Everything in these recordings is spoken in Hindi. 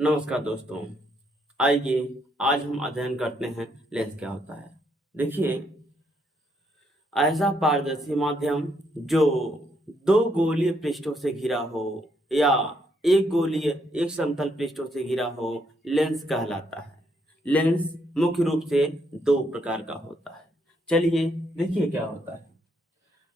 नमस्कार दोस्तों। आइए आज हम अध्ययन करते हैं लेंस क्या होता है। देखिए, ऐसा पारदर्शी माध्यम जो दो गोलीय पृष्ठों से घिरा हो या एक गोलीय एक समतल पृष्ठों से घिरा हो लेंस कहलाता है। लेंस मुख्य रूप से दो प्रकार का होता है। चलिए देखिए क्या होता है।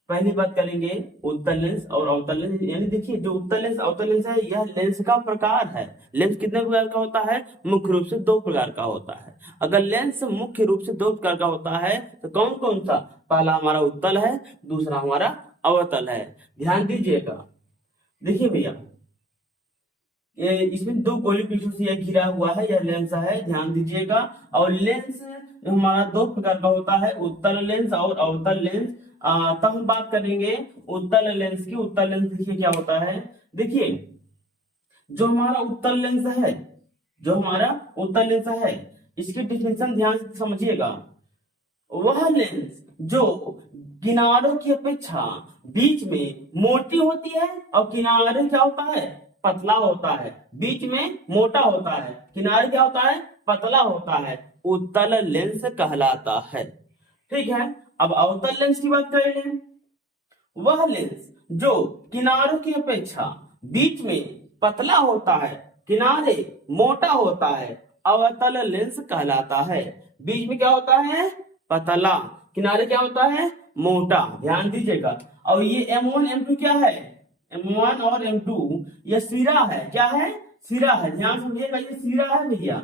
पहली बात करेंगे उत्तल लेंस और अवतल लेंस। यानी देखिए, जो उत्तल लेंस अवतल लेंस है यह लेंस का प्रकार है। लेंस कितने प्रकार का होता है? मुख्य रूप से दो प्रकार का होता है। अगर लेंस मुख्य रूप से दो प्रकार का होता है तो कौन कौन सा? पहला हमारा उत्तल है, दूसरा हमारा अवतल है। ध्यान दीजिएगा। देखिए भैया, ये इसमें दो गोली पीछे से यह घिरा हुआ है, यह लेंस है, ध्यान दीजिएगा। और लेंस हमारा दो प्रकार का होता है, उत्तल लेंस और अवतल लेंस। तब हम बात करेंगे उत्तल लेंस की। उत्तल लेंस देखिए क्या होता है। देखिए, जो हमारा उत्तल लेंस है, जो हमारा उत्तल लेंस है, इसकी डिफिनेशन ध्यान से समझिएगा। वह लेंस जो किनारों की अपेक्षा बीच में मोटी होती है और किनारे क्या होता है? पतला होता है। बीच में मोटा होता है, किनारे क्या होता है? पतला होता है, उत्तल लेंस कहलाता है। ठीक है। अब अवतल लेंस की बात करें। वह लेंस जो किनारों की अपेक्षा बीच में पतला होता है, किनारे मोटा होता है, अवतल लेंस कहलाता है। बीच में क्या होता है? पतला, किनारे क्या होता है? मोटा। ध्यान दीजिएगा। और ये M1 M2 क्या है? M1 और M2 ये सिरा है। क्या है? सिरा है। ध्यान समझिएगा, ये सिरा है भैया।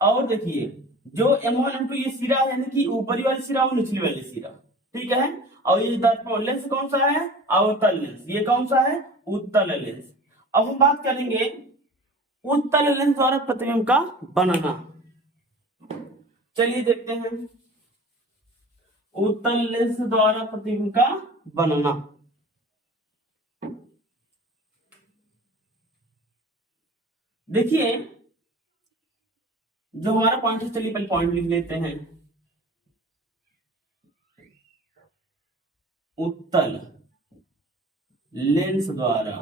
और देखिए, जो M1 M2 ये सिरा है, यानी कि ऊपरी वाली सिरा और निचली वाली सिरा। ठीक है। और ये दर्पण लेंस कौन सा है? अवतल लेंस। ये कौन सा है? उत्तल लेंस। अब हम बात करेंगे उत्तल लेंस द्वारा प्रतिबिंब का बनना। चलिए देखते हैं उत्तल लेंस द्वारा प्रतिबिंब का बनना। देखिए, जो हमारा पॉइंट है, चलिए पहले पॉइंट लिख लेते हैं। उत्तल लेंस द्वारा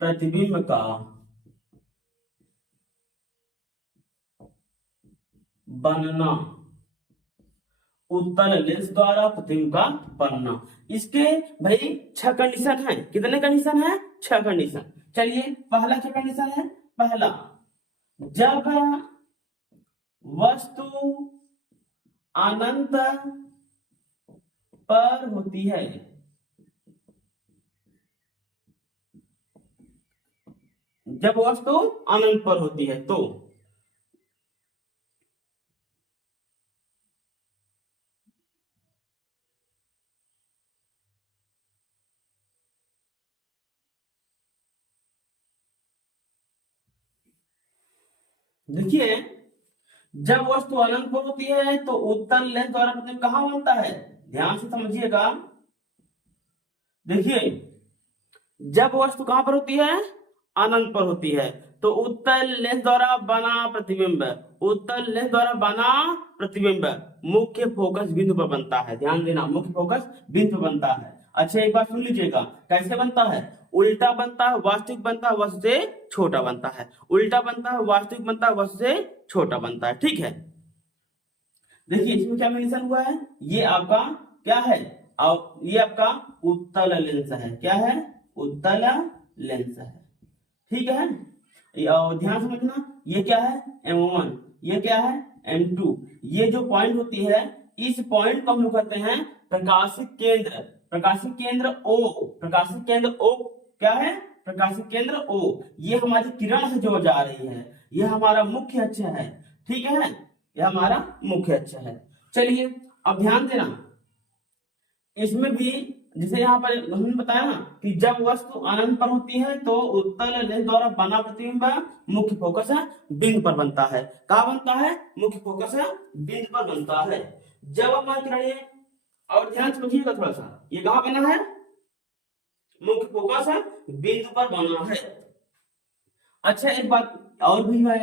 प्रतिबिंब का बनना। उत्तल लेंस द्वारा प्रतिबिंब का बनना। इसके भाई 6 कंडीशन है। कितने कंडीशन है? 6 कंडीशन। चलिए, पहला क्या कंडीशन है? पहला, जब वस्तु अनंत पर होती है, जब वस्तु अनंत पर होती है तो देखिए, जब वस्तु अनंत पर होती है तो उत्तल लेंस द्वारा प्रतिबिंब कहां बनता है? ध्यान से समझिएगा। देखिए, जब वस्तु कहां पर होती है? अनंत पर होती है तो उत्तल लेंस द्वारा बना प्रतिबिंब, उत्तल लेंस द्वारा बना प्रतिबिंब मुख्य फोकस बिंदु पर बनता है। ध्यान देना, मुख्य फोकस बिंदु बनता है। अच्छा, एक बात सुन लीजिएगा, कैसे बनता है? उल्टा बनता है, वास्तविक बनता है, वस्तु से छोटा बनता है। उल्टा बनता है, वास्तविक बनता है, वस्तु से छोटा बनता है। ठीक है। देखिए, इसमें क्या मेंशन हुआ है? ये आपका क्या है? और ये आपका उत्तल लेंस है। क्या है? उत्तल लेंस है। ठीक है। और ध्यान समझना, ये क्या है? M1, ये क्या है? M2। ये जो पॉइंट होती है, इस पॉइंट को हम लोग कहते हैं प्रकाशिक केंद्र। प्रकाशिक केंद्र O, प्रकाशिक केंद्र O क्या है? प्रकाशिक केंद्र O। ये हमारी किरण है जो जा रही है, ये हमारा मुख्य अक्ष है। ठीक है, यह हमारा मुख्य अक्ष है। चलिए, अब ध्यान देना, इसमें भी जैसे यहाँ पर हमने बताया ना कि जब वस्तु अनंत पर होती है तो उत्तल लेंस द्वारा बना प्रतिबिंब मुख्य फोकस बिंदु पर बनता है। कहाँ बनता है? मुख्य फोकस बिंदु पर बनता है। जब हम बात करें, और ध्यान समझिएगा थोड़ा सा, ये कहाँ बना है? मुख्य फोकस बिंदु पर बना है। अच्छा, एक बात और भी है,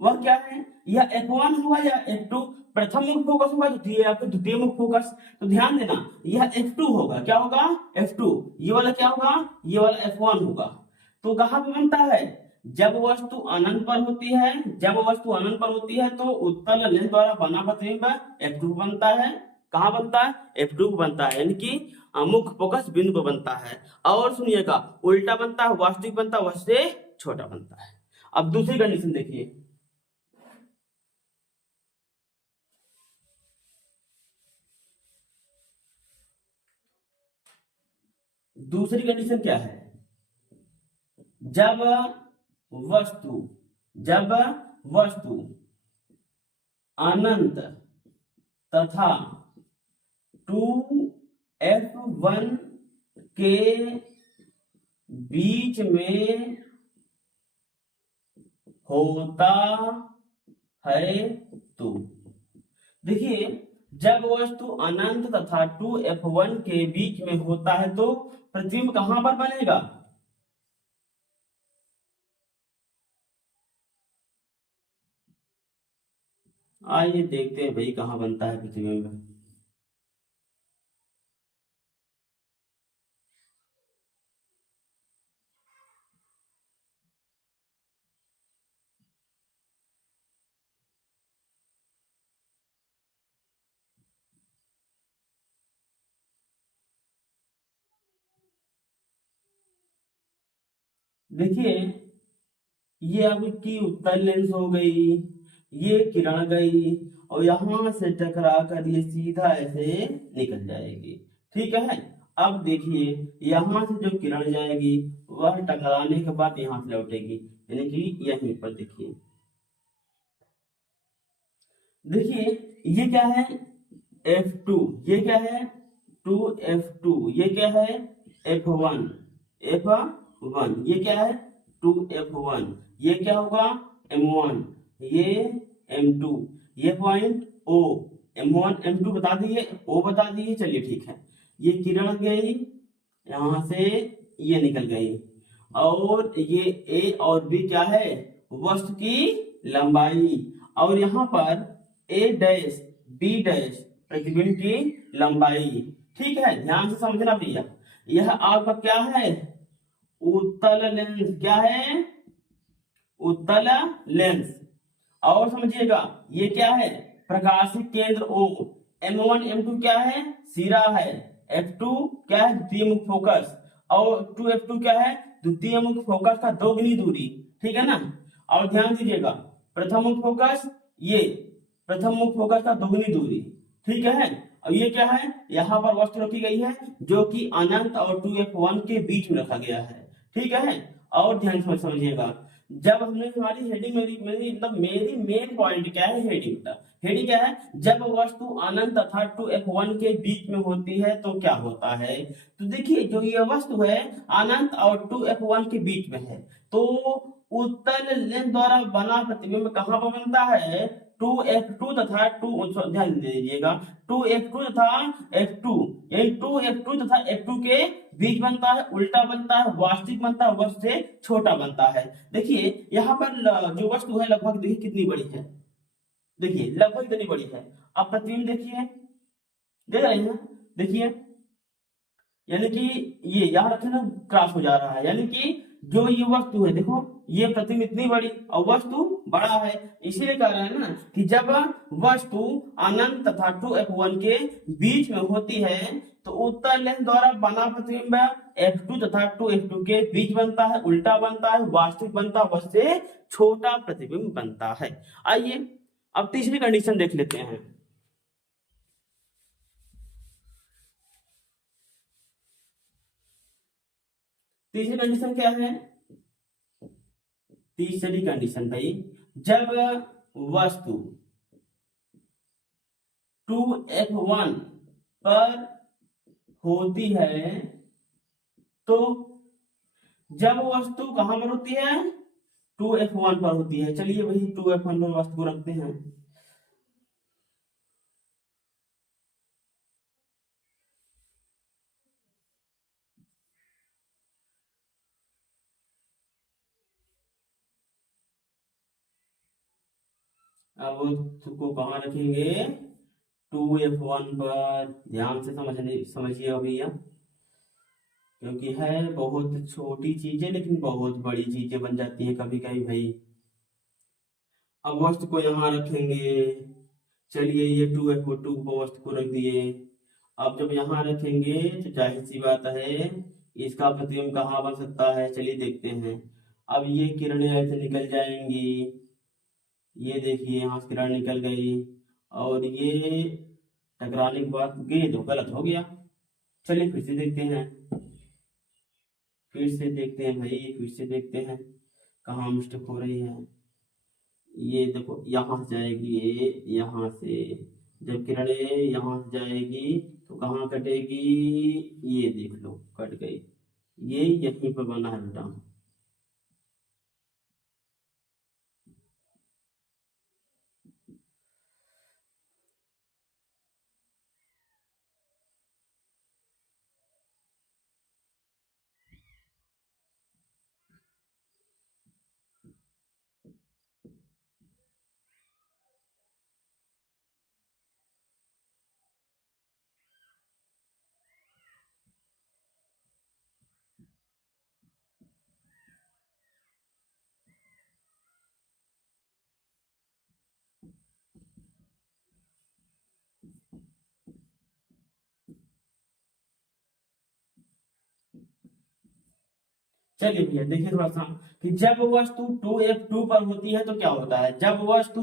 वह क्या है? यह F1 हुआ या F2? प्रथम मुख्य फोकस होगा, द्वितीय मुख्य फोकस। तो ध्यान देना, यह F2 होगा। क्या होगा? F2। ये वाला क्या होगा? ये वाला F1 होगा। तो कहाँ पे बनता है, जब वस्तु अनंत पर होती है, जब वस्तु अनंत पर होती है तो उत्तल लेंस द्वारा बना प्रतिबिंब F2 बनता है। कहाँ बनता है, F2 बनता है, यानी कि मुख्य फोकस बिंदु पर बनता है। और सुनिएगा, उल्टा बनता है, वास्तविक बनता है, उससे छोटा बनता है। अब दूसरी कंडीशन देखिए, दूसरी कंडीशन क्या है, जब वस्तु जब वस्तु अनंत तथा 2f1 के बीच में होता है तो देखिए, जब वस्तु अनंत तथा 2f1 के बीच में होता है तो प्रतिबिंब कहां पर बनेगा, आइए देखते हैं भाई कहां बनता है प्रतिबिंब। देखिए, ये आपकी उत्तल लेंस हो गई, ये किरण गई, और यहां से टकरा कर ये सीधा ऐसे निकल जाएगी। ठीक है, अब देखिए, यहां से जो किरण जाएगी वह टकराने के बाद यहां से लौटेगी, यानी कि यहीं पर देखिए। देखिए, ये क्या है, F2, ये क्या है 2f2, ये क्या है F1, F1, ये क्या है 2f1, ये क्या होगा M1, ये M2, ये पॉइंट O, M1 M2 बता दिए, O बता दिए, चलिए ठीक है। ये किरण गई, यहां से ये निकल गई, और ये A और B क्या है, वस्तु की लंबाई, और यहाँ पर A डैश B डैश प्रतिबिंब की लंबाई। ठीक है, ध्यान से समझना भैया, यह आपका क्या है, उत्तल लेंस, क्या है, उत्तल लेंस। और समझिएगा, ये क्या है, प्रकाशिक केंद्र O, M1 M2 क्या है, सिरा है, F2 क्या है, द्वितीय मुख्य फोकस, और 2f2 क्या है, द्वितीय मुख्य फोकस का दोगुनी दूरी। ठीक है ना, और ध्यान दीजिएगा, प्रथम मुख्य फोकस, ये प्रथम मुख्य फोकस का दोगुनी दूरी। ठीक है, अब ये क्या है, यहाँ पर वस्तु रखी गई है जो कि अनंत और 2f1 के बीच में रखा गया है। ठीक है, और ध्यान से समझिएगा, जब हमने हमारी हेडिंग, मेरी मेरी मतलब मेरी मेन पॉइंट क्या है, हेडिंग का हेडिंग क्या है, जब वस्तु अनंत तथा 2f1 के बीच में होती है तो क्या होता है। तो देखिए, जो ये वस्तु है अनंत और 2f1 के बीच में है, तो उत्तल लेंस द्वारा बना प्रतिबिंब कहां पर बनता है, 2f2 तथा 2, ध्यान दीजिएगा, 2f2 तथा f2, यानी 2f2 तथा f2 के बीच बनता है, उल्टा बनता है, वास्तविक बनता है, वस्तु से छोटा बनता है। देखिए, यहाँ पर जो वस्तु है लगभग देखिए कितनी बड़ी है, देखिए लगभग इतनी बड़ी है। अब प्रतिबिंब देखिए, देख रहे हैं, देखिए, यानी कि ये यहाँ रखे ना, क्रॉस हो जा रहा है, यानी कि जो ये वस्तु है, देखो ये प्रतिबिंब इतनी बड़ी और वस्तु बड़ा है, इसीलिए कह रहे हैं ना कि जब वस्तु अनंत तथा 2f1 के बीच में होती है तो उत्तल लेंस द्वारा बना प्रतिबिंब f2 तथा 2f2 के बीच बनता है, उल्टा बनता है, वास्तविक बनता है, उससे छोटा प्रतिबिंब बनता है। आइए अब तीसरी कंडीशन देख लेते हैं। तीसरी कंडीशन क्या है, तीसरी कंडीशन भाई, जब वस्तु 2f1 पर होती है तो, जब वस्तु कहां पर होती है, 2f1 पर होती है, चलिए भाई 2f1 पर वस्तु को रखते हैं। अब उसको कहां रखेंगे, 2f1 पर, ध्यान से समझिए भैया, क्योंकि है बहुत छोटी चीजें लेकिन बहुत बड़ी चीजें बन जाती हैं कभी कभी भाई। अब वस्तु को यहाँ रखेंगे, चलिए ये 2F2 को वस्तु को रख दिए। अब जब यहाँ रखेंगे तो जाहिर सी बात है इसका प्रतिबिंब कहाँ बन सकता है, चलिए देखते हैं। अब ये किरणें ऐसे निकल जाएंगी, ये देखिए यहाँ से किरण निकल गई और ये टकराने के बाद ये तो गलत हो गया। चलिए फिर से देखते हैं, फिर से देखते हैं भाई, फिर से देखते हैं कहाँ मिस्टेक हो रही है। ये देखो यहाँ से जाएगी ये, यहाँ से जब किरणें यहाँ से जाएगी तो कहाँ कटेगी, ये देख लो कट गई, ये यहीं पर बना है बेटा। चलिए भैया देखिए थोड़ा सा कि जब वस्तु 2F2 पर होती है तो क्या होता है। जब वस्तु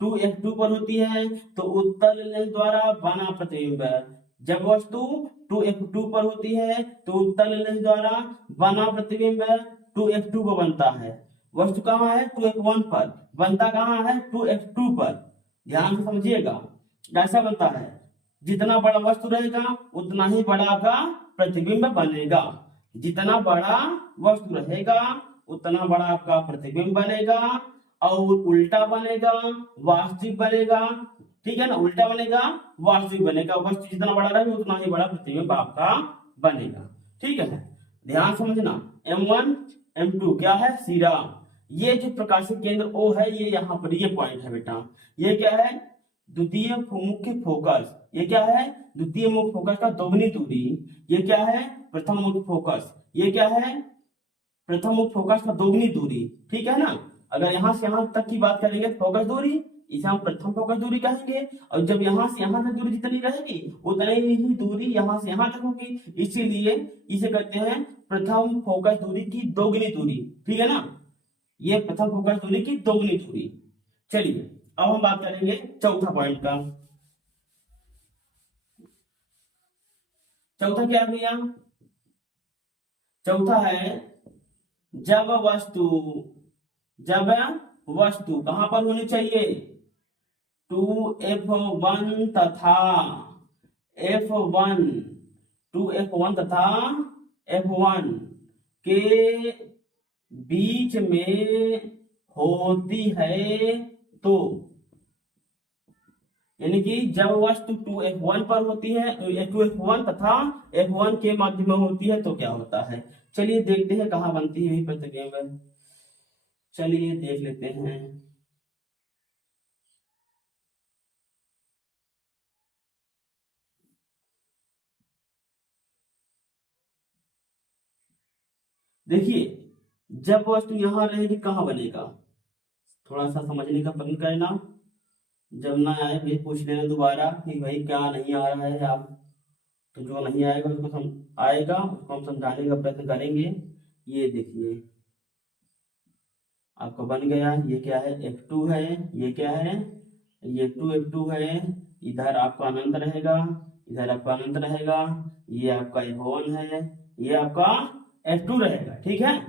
2F2 पर होती है तो उत्तल लेंस द्वारा बना प्रतिबिंब, जब वस्तु 2F2 पर होती है तो उत्तल लेंस द्वारा बना प्रतिबिंब 2F2 को बनता है। वस्तु कहाँ है 2F1 पर, बनता कहाँ है 2F2 पर। ध्यान से समझिएगा, ऐसा बनता है जितना बड़ा वस्तु रहेगा उतना ही बड़ा का प्रतिबिंब बनेगा। जितना बड़ा वस्तु रहेगा उतना बड़ा आपका प्रतिबिंब बनेगा और उल्टा बनेगा वास्तविक बनेगा। ठीक है ना, उल्टा बनेगा वास्तविक बनेगा। वस्तु जितना बड़ा रहेगा उतना ही बड़ा प्रतिबिंब आपका बनेगा। ठीक है, ध्यान समझना। M1 M2 क्या है सिरा, ये जो प्रकाशित केंद्र O है ये यहाँ पर ये पॉइंट है बेटा। ये क्या है द्वितीय मुख्य फोकस, ये क्या है द्वितीय मुख्य फोकस का दोगुनी दूरी। ये क्या है प्रथम मुख्य फोकस, ये क्या है प्रथम मुख्य फोकस का दोगुनी दूरी। ठीक है ना, अगर यहाँ से यहाँ तक की बात करेंगे तो फोकस दूरी, इसे हम प्रथम फोकस दूरी कहेंगे। और जब यहाँ से यहाँ तक दूरी जितनी रहेगी उतनी ही दूरी यहाँ से यहाँ तक होगी, इसीलिए इसे कहते हैं प्रथम फोकस दूरी की दोगुनी दूरी। ठीक है ना, ये प्रथम फोकस दूरी की दोगुनी दूरी। चलिए अब हम बात करेंगे चौथा पॉइंट का। चौथा क्या है भैया, चौथा है जब वस्तु कहां पर होनी चाहिए 2F1 तथा F1 2F1 तथा F1 के बीच में होती है तो, यानी कि जब वस्तु 2F1 पर होती है 2F1 तथा F1 के माध्यम में होती है तो क्या होता है। चलिए देखते हैं कहाँ बनती है प्रतिबिंब, चलिए देख लेते हैं। देखिए जब वस्तु यहाँ रहेगी कहाँ बनेगा, थोड़ा सा समझने का प्रयत्न करना। जब ना आए भाई पूछ लेना दोबारा कि भाई क्या नहीं आ रहा है आप, तो जो नहीं आएगा उसको आएगा उसको हम समझाने का प्रयत्न करेंगे। ये देखिए आपको बन गया, ये क्या है F2 है, ये क्या है ये 2F2 है। इधर आपका अनंत रहेगा, इधर आपका अनंत रहेगा। ये आपका F1 है, ये आपका F2 रहेगा। ठीक है,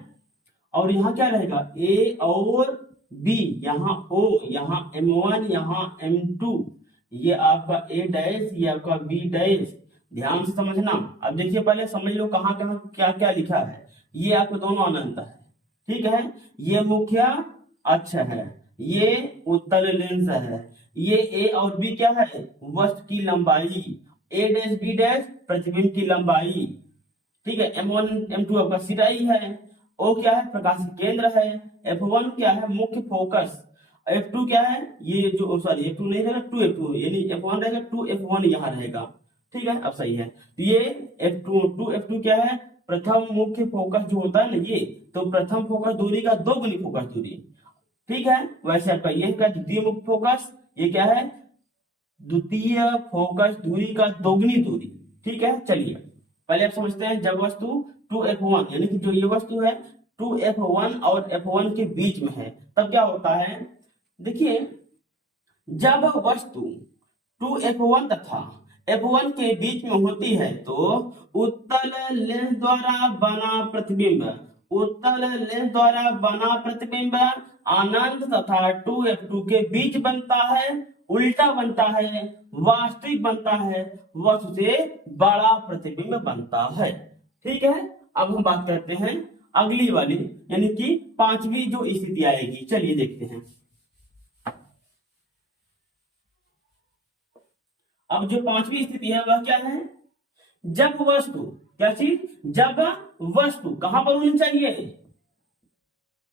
और यहाँ क्या रहेगा A और B, यहाँ O, यहाँ M1, यहाँ M2, ये आपका A डैश, ये आपका B डैश। ध्यान से समझना। अब देखिए पहले समझ लो कहाँ कहाँ क्या क्या लिखा है। ये आपके दोनों अनंत है, ठीक है। ये मुख्य अक्ष है, ये उत्तल लेंस है, ये A और B क्या है वस्तु की लंबाई, A डैश B डैश प्रतिबिंब की लंबाई। ठीक है, M1 M2 आपका सिराई है, O क्या है प्रकाश केंद्र है, F1 क्या है मुख्य फोकस, F2 क्या है ये जो सॉरी F2 नहीं रहेगा 2F2 यानी F1 रहेगा 2F1 यहाँ रहेगा। ठीक है, अब सही है। तो ये F2 2F2 क्या है प्रथम मुख्य फोकस जो होता है ना ये, तो प्रथम फोकस दूरी का दोगुनी फोकस दूरी, ठीक है। वैसे आपका ये क्या द्वितीय मुख्य फोकस, ये क्या है द्वितीय फोकस दूरी का दोगुनी दूरी, ठीक है। चलिए पहले आप समझते हैं, जब वस्तु 2f1 यानी कि जो ये वस्तु है 2f1 और f1 के बीच में है तब क्या होता है, देखिए जब वस्तु 2f1 तथा f1 के बीच में होती है तो उत्तल लेंस द्वारा बना प्रतिबिंब, उत्तल लेंस द्वारा बना प्रतिबिंब अनंत तथा 2f2 के बीच बनता है, उल्टा बनता है, वास्तविक बनता है, वस्तु से बड़ा प्रतिबिंब बनता है, ठीक है। अब हम बात करते हैं अगली वाली यानी कि पांचवी जो स्थिति आएगी, चलिए देखते हैं। अब जो पांचवी स्थिति है वह क्या है, जब वस्तु, क्या चीज, जब वस्तु कहां पर होनी चाहिए,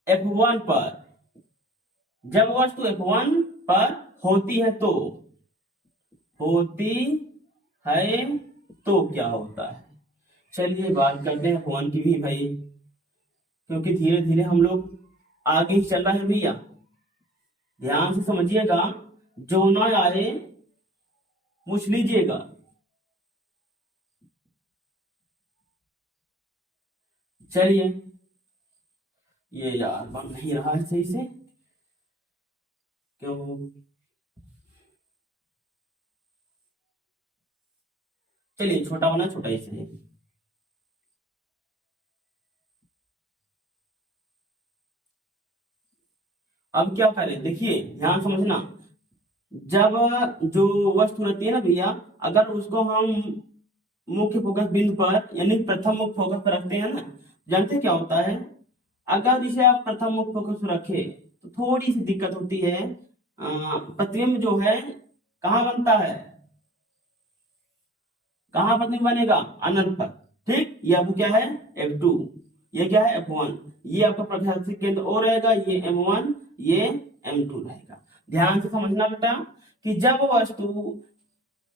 f1 पर, जब वस्तु f1 पर होती है तो, होती है तो क्या होता है। चलिए बात करते हैं f1 की भी भाई, क्योंकि धीरे धीरे हम लोग आगे ही चल रहे हैं भैया, ध्यान से समझिएगा, जो ना आए पूछ लीजिएगा। चलिए ये यार बन नहीं रहा है सही से, क्यों, चलिए छोटा बना, छोटा ही सही। अब क्या करें, देखिए ध्यान समझना, जब जो वस्तु रहती है ना भैया, अगर उसको हम मुख्य फोकस बिंदु पर यानी प्रथम मुख्य फोकस पर रखते हैं ना, जानते क्या होता है, अगर इसे आप प्रथम मुख्य फोकस पर रखे तो थोड़ी सी दिक्कत होती है, प्रतिबिंब जो है कहाँ बनता है, कहाँ प्रतिबिंब बनेगा, अनंत पर, ठीक। ये आपको क्या है f2, ये क्या है f1, ये आपका प्रकाशिक केंद्र O रहेगा, ये m1, ये m2 रहेगा। ध्यान से समझना बेटा कि जब वस्तु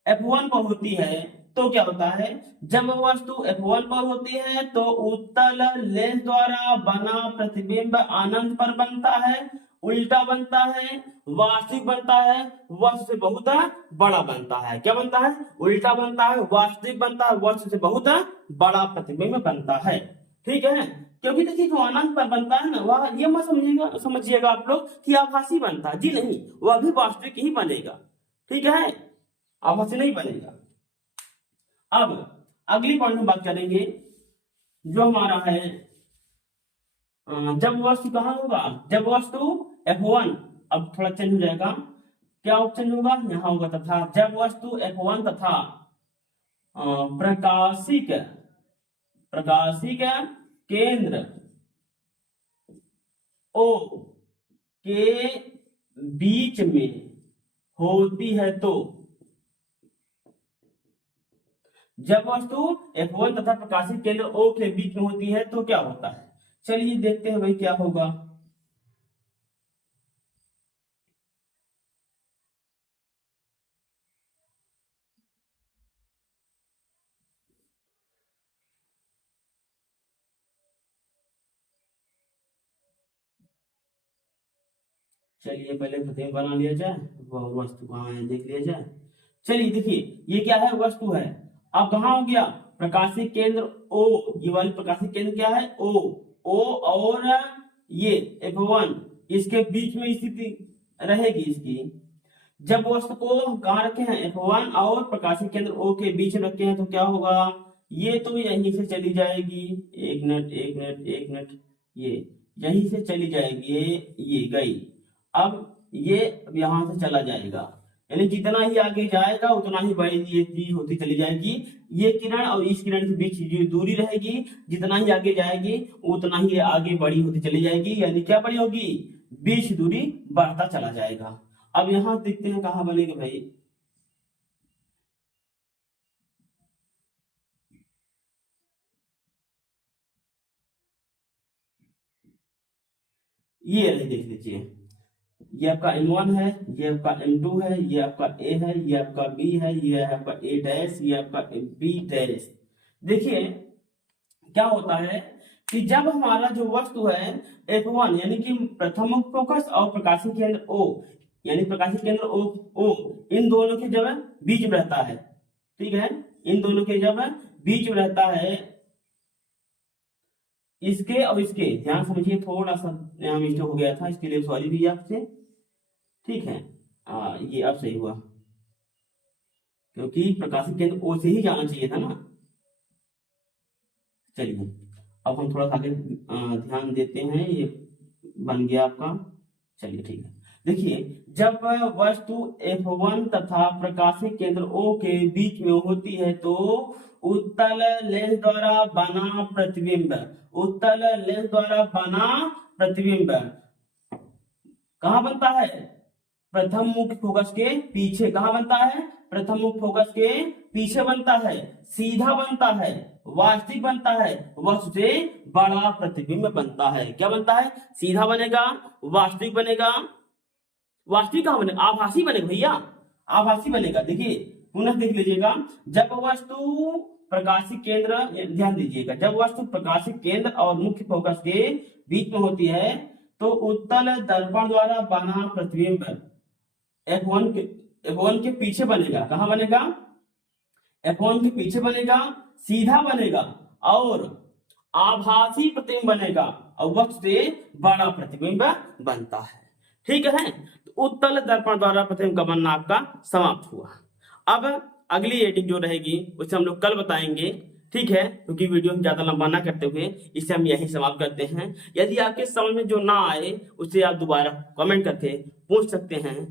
f1 पर होती है तो क्या होता है, जब वस्तु f1 पर होती है तो उत्तल लेंस द्वारा बना प्रतिबिंब अनंत पर बनता है, उल्टा बनता है, वास्तविक बनता है, वस्तु से बहुत बड़ा बनता है। क्या बनता है, उल्टा बनता है, वास्तविक बनता है, वस्तु से बहुत बड़ा प्रतिबिंब बनता है, ठीक है। क्योंकि देखिए जो अनंत पर बनता है ना, वह ये मत समझिएगा आप लोग कि आभासी बनता है, जी नहीं, वह भी वास्तविक ही बनेगा, ठीक है, आभासी नहीं बनेगा। अब अगली पॉइंट में बात करेंगे जो हमारा है, जब वस्तु कहां होगा, जब वस्तु f1, अब थोड़ा चेंज हो जाएगा, क्या ऑप्शन होगा, यहां होगा तथा, जब वस्तु f1 तथा प्रकाशिक, प्रकाशिक केंद्र O के बीच में होती है तो, जब वस्तु f1 तथा प्रकाशिक केंद्र O के बीच में होती है तो क्या होता है। चलिए देखते हैं भाई क्या होगा। चलिए पहले प्रतिबिंब बना लिया जाए, वह वस्तु कहाँ है देख लिया जाए। चलिए देखिए ये क्या है, वस्तु है, अब कहाँ हो गया, प्रकाशिक केंद्र O, ये वाली प्रकाशिक केंद्र क्या है O और ये f1 इसके बीच में स्थिति रहेगी इसकी। जब वस्तु को कहाँ रखे हैं, f1 और प्रकाशिक केंद्र O के बीच में रखे हैं तो क्या होगा, ये तो यहीं से चली जाएगी, एक मिनट एक मिनट एक मिनट, ये यहीं से चली जाएगी, ये गई, अब ये यहां से चला जाएगा, यानी जितना ही आगे जाएगा उतना ही बड़ी ये चीज होती चली जाएगी। ये किरण और इस किरण के बीच जो दूरी रहेगी, जितना ही आगे जाएगी उतना ही आगे बड़ी होती चली जाएगी, यानी क्या बड़ी होगी, बीच दूरी बढ़ता चला जाएगा। अब यहां देखते हैं कहां बनेगा भाई, ये रही देख लीजिए, ये आपका M1 है, ये आपका M2 है, ये आपका A है, ये आपका B है, ये आपका A डैश, ये आपका B डैश। देखिए क्या होता है कि जब हमारा जो वस्तु है F1 यानी कि प्रथम मुख्य फोकस और प्रकाशीय केंद्र O यानी प्रकाशीय केंद्र O इन दोनों के जब बीच में रहता है, ठीक है, इन दोनों के जब बीच में रहता है, इसके और इसके, ध्यान समझिए, थोड़ा सा यहाँ मिस्टेक हो गया था, इसके लिए सॉरी भी आपसे, ठीक है। ये अब सही हुआ, क्योंकि प्रकाशित केंद्र O से ही जाना चाहिए था ना। चलिए अब हम थोड़ा सा आगे ध्यान देते हैं, ये बन गया आपका। चलिए ठीक है, देखिए जब वस्तु F1 तथा प्रकाशित केंद्र O के बीच में होती है तो उत्तल लेंस द्वारा बना प्रतिबिंब, उत्तल लेंस द्वारा बना प्रतिबिंब कहाँ बनता है? प्रथम मुख्य फोकस के पीछे। कहाँ बनता है? प्रथम मुख्य फोकस के पीछे बनता है, सीधा बनता है, वास्तविक बनता है, वस्तु से बड़ा प्रतिबिंब बनता है। क्या बनता है? सीधा बनेगा, वास्तविक बनेगा, वास्तविक कहाँ बनेगा? आभासी बनेगा भैया, आभासी बनेगा। देखिए पुनः देख लीजिएगा, जब वस्तु प्रकाशित केंद्र, ध्यान दीजिएगा, जब वस्तु प्रकाशित केंद्र और मुख्य फोकस के बीच में होती है तो उत्तल दर्पण द्वारा बना प्रतिबिंब F1 के पीछे बनेगा। कहाँ बनेगा? F1 के पीछे बनेगा, सीधा बनेगा और आभासी प्रतिबिंब बनेगा और वस्तु से बड़ा प्रतिबिंब बनता है। ठीक है, तो उत्तल दर्पण द्वारा प्रतिबिंब का बनना आपका समाप्त हुआ। अब अगली एडिंग जो रहेगी उसे हम लोग कल बताएंगे, ठीक है, क्योंकि वीडियो में ज्यादा लंबा ना करते हुए इसे हम यही समाप्त करते हैं। यदि आपके समझ में जो ना आए उसे आप दोबारा कमेंट करके पूछ सकते हैं।